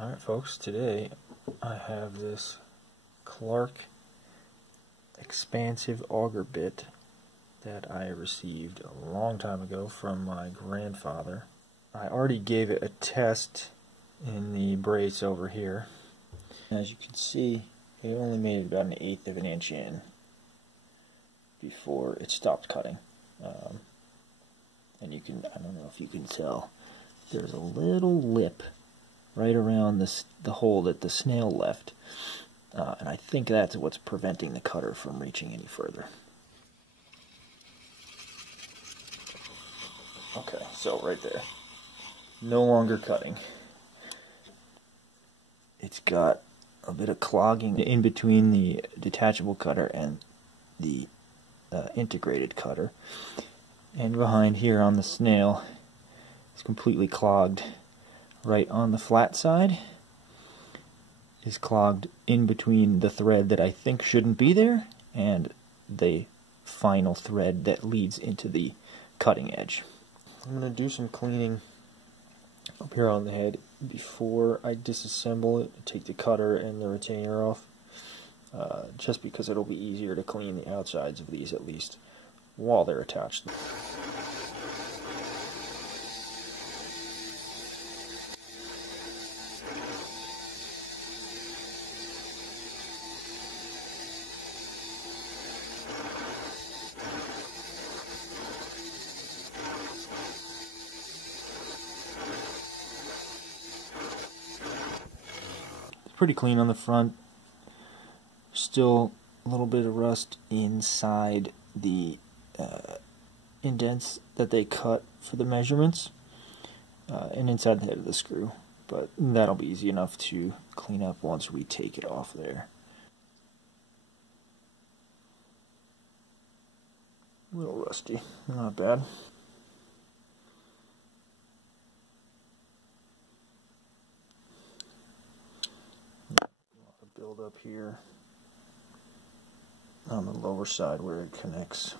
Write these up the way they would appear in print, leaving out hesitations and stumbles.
Alright folks, today I have this Clark Expansive Auger bit that I received a long time ago from my grandfather. I already gave it a test in the brace over here. As you can see, it only made about 1/8 of an inch in before it stopped cutting. And you can, I don't know if you can tell, there's a little lip right around the hole that the snail left. And I think that's what's preventing the cutter from reaching any further. Okay, so right there. No longer cutting. It's got a bit of clogging in between the detachable cutter and the integrated cutter. And behind here on the snail, it's completely clogged. Right on the flat side is clogged in between the thread that I think shouldn't be there and the final thread that leads into the cutting edge. I'm going to do some cleaning up here on the head before I disassemble it, take the cutter and the retainer off, just because it'll be easier to clean the outsides of these at least while they're attached. Pretty clean on the front. Still a little bit of rust inside the indents that they cut for the measurements and inside the head of the screw, but that'll be easy enough to clean up once we take it off there. A little rusty, not bad. Build up here on the lower side where it connects.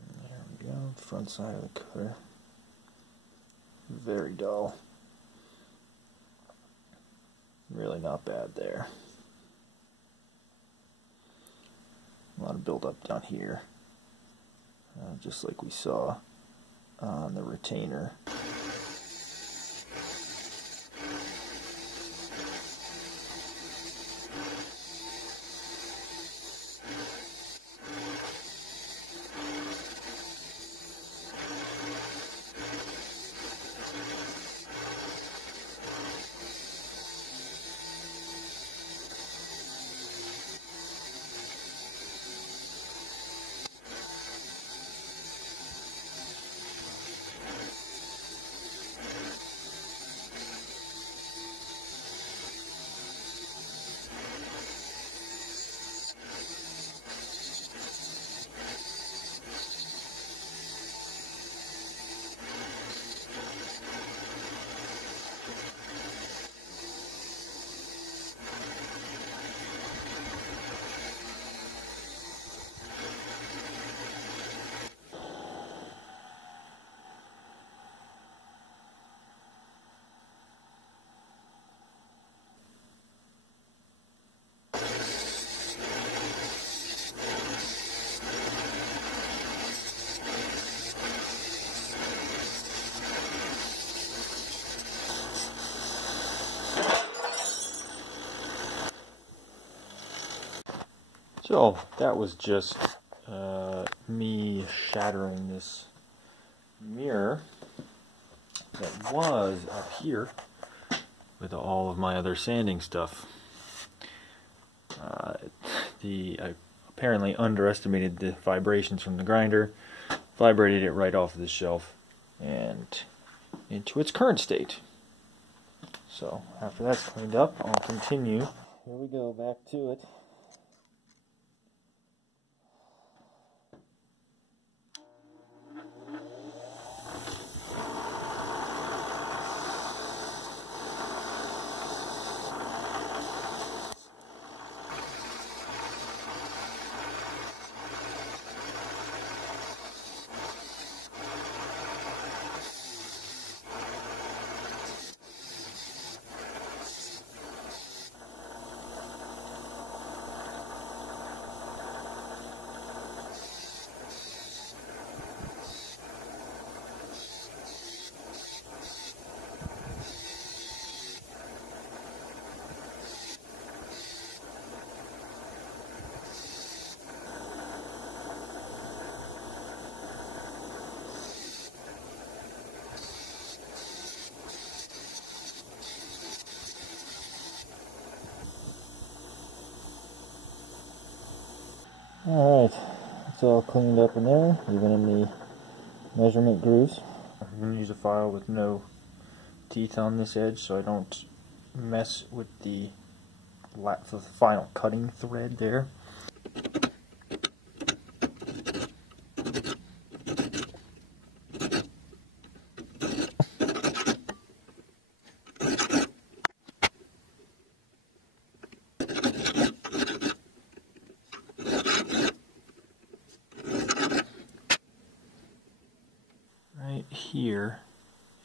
And there we go, front side of the cutter. Very dull. Really not bad there. A lot of build up down here, just like we saw on the retainer. So that was just me shattering this mirror that was up here with all of my other sanding stuff. I apparently underestimated the vibrations from the grinder, vibrated it right off of the shelf and into its current state. So after that's cleaned up, I'll continue. Here we go, back to it. Alright, it's all cleaned up in there, even in the measurement grooves. I'm going to use a file with no teeth on this edge so I don't mess with the final cutting thread there. Right here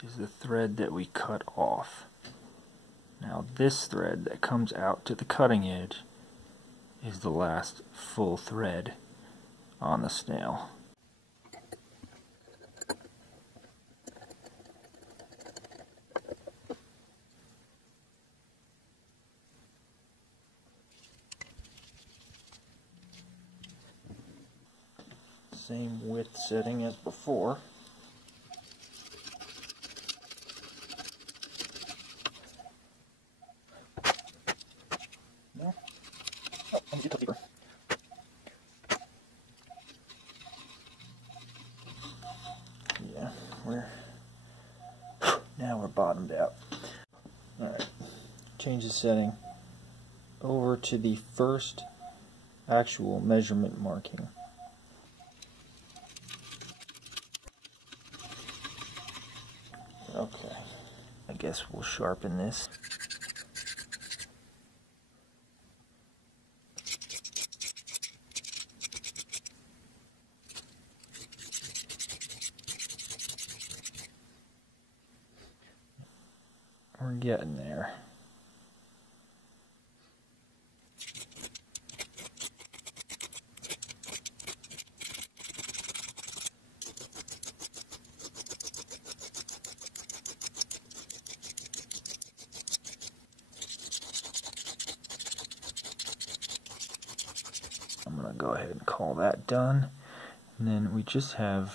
is the thread that we cut off. Now this thread that comes out to the cutting edge is the last full thread on the snail. Same width setting as before. Yeah, now we're bottomed out. Alright, change the setting over to the first actual measurement marking. Okay, I guess we'll sharpen this. We're getting there. I'm going to go ahead and call that done. And then we just have,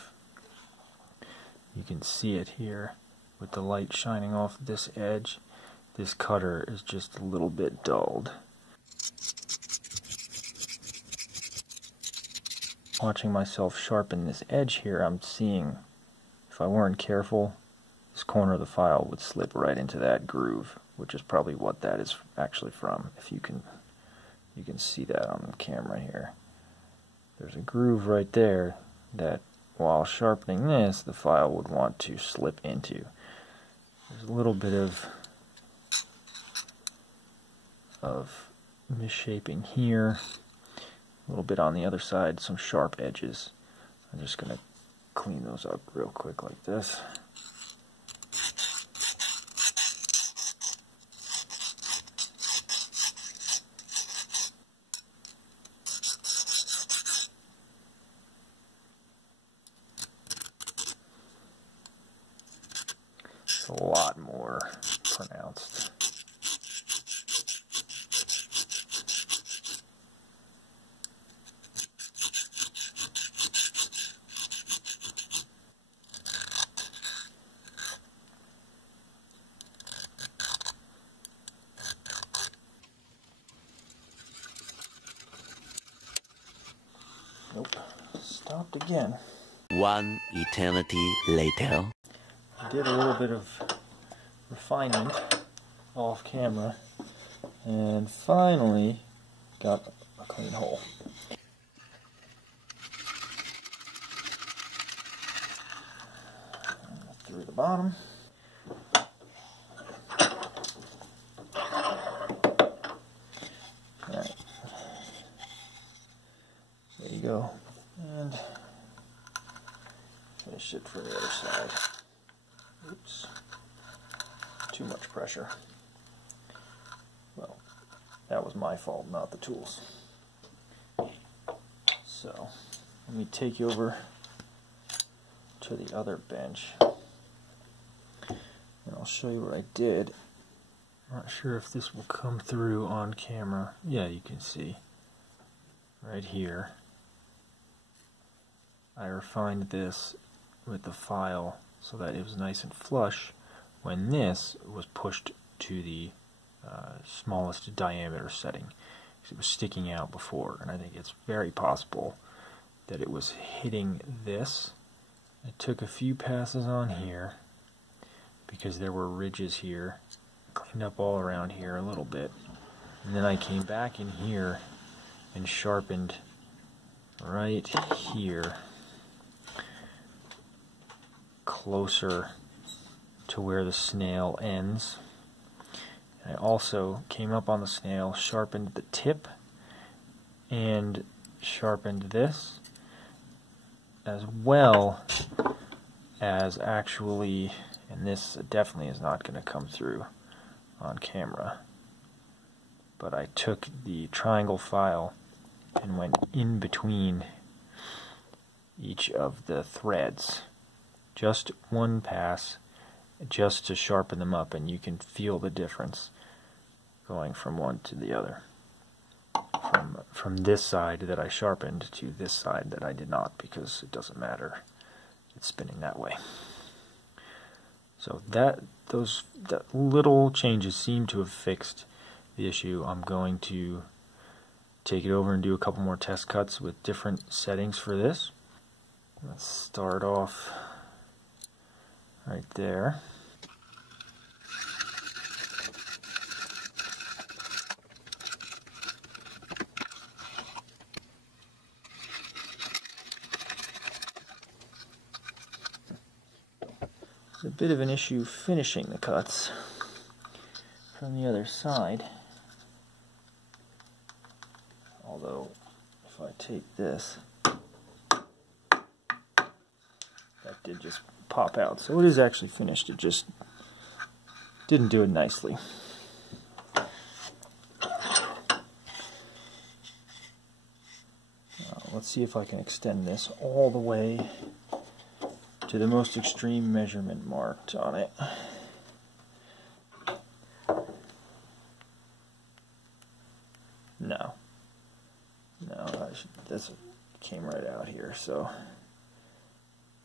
you can see it here with the light shining off this edge. This cutter is just a little bit dulled. Watching myself sharpen this edge here, I'm seeing, if I weren't careful, this corner of the file would slip right into that groove, which is probably what that is actually from. If you can see that on the camera here. There's a groove right there that, while sharpening this, the file would want to slip into. There's a little bit of misshaping here, a little bit on the other side, some sharp edges. I'm just going to clean those up real quick like this. It's a lot more pronounced. Nope, stopped again. One eternity later. I did a little bit of refinement off camera and finally got a clean hole. Through the bottom. Alright. There you go. And finish it for the other side. Oops. Too much pressure. Well, that was my fault, not the tools. So, let me take you over to the other bench. And I'll show you what I did. I'm not sure if this will come through on camera. Yeah, you can see. Right here. I refined this with the file so that it was nice and flush when this was pushed to the smallest diameter setting. It was sticking out before, and I think it's very possible that it was hitting this. I took a few passes on here because there were ridges here, cleaned up all around here a little bit, and then I came back in here and sharpened right here closer to where the snail ends. I also came up on the snail, sharpened the tip, and sharpened this, as well as actually, and this definitely is not going to come through on camera, but I took the triangle file and went in between each of the threads. Just one pass, just to sharpen them up, and you can feel the difference going from one to the other. From this side that I sharpened to this side that I did not, because it doesn't matter. It's spinning that way. So that little changes seem to have fixed the issue. I'm going to take it over and do a couple more test cuts with different settings for this. Let's start off right there. It's a bit of an issue finishing the cuts from the other side. Although, if I take this, that did just pop out. So it is actually finished, it just didn't do it nicely. Let's see if I can extend this all the way to the most extreme measurement marked on it. No, this came right out here, so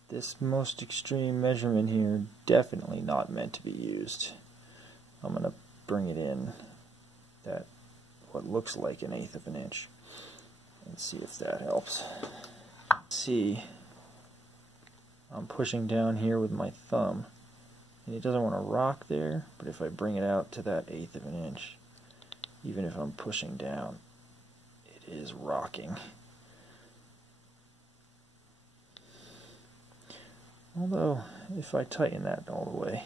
this most extreme measurement here definitely not meant to be used. I'm going to bring it in that what looks like 1/8 of an inch and see if that helps. See, I'm pushing down here with my thumb, and it doesn't want to rock there, but if I bring it out to that 1/8 of an inch, even if I'm pushing down, it is rocking. Although, if I tighten that all the way,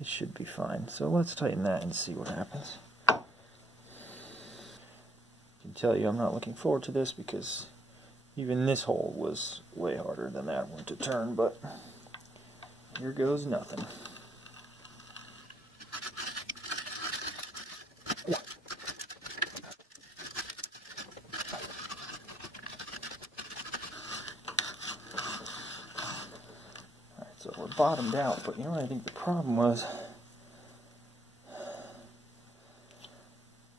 it should be fine. So let's tighten that and see what happens. I can tell you I'm not looking forward to this, because even this hole was way harder than that one to turn, but here goes nothing. Alright, so we're bottomed out, but you know what I think the problem was?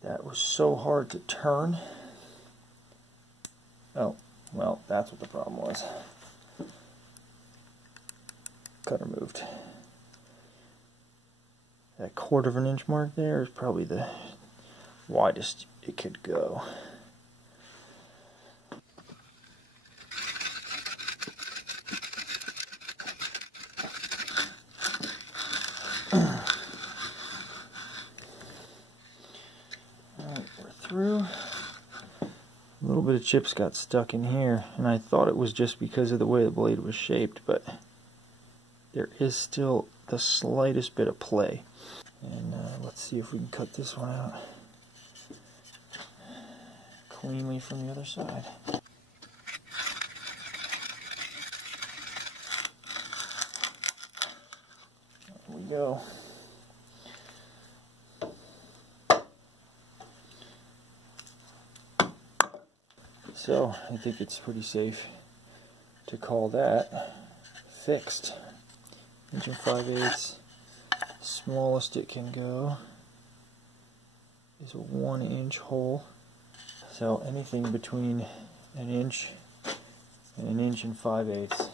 That was so hard to turn. Oh, well, that's what the problem was. Cutter moved. That 1/4 of an inch mark there is probably the widest it could go. Alright, we're through. A little bit of chips got stuck in here, and I thought it was just because of the way the blade was shaped, but there is still the slightest bit of play. And let's see if we can cut this one out cleanly from the other side. There we go. So, I think it's pretty safe to call that fixed. 1 5/8, smallest it can go is a 1 inch hole. So anything between 1 inch and 1 5/8,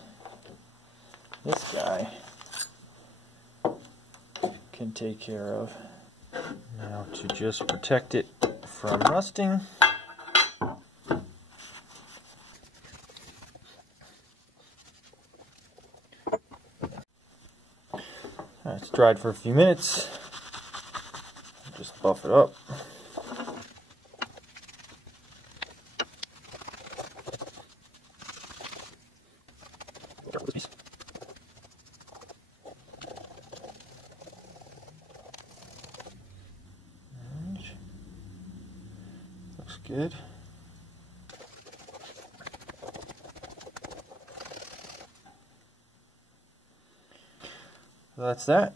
this guy can take care of. Now, to just protect it from rusting. It's dried for a few minutes. Just buff it up. Looks good. So that's that.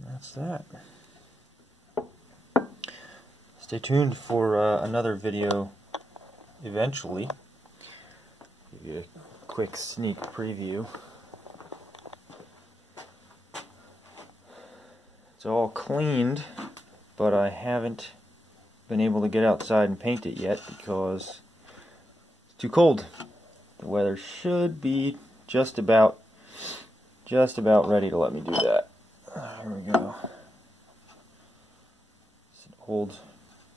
That's that. Stay tuned for another video eventually. Give you a quick sneak preview. It's all cleaned, but I haven't been able to get outside and paint it yet because it's too cold. The weather should be just about ready to let me do that. Here we go. It's an old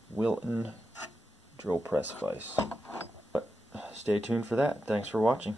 Wilton drill press vise. But stay tuned for that. Thanks for watching.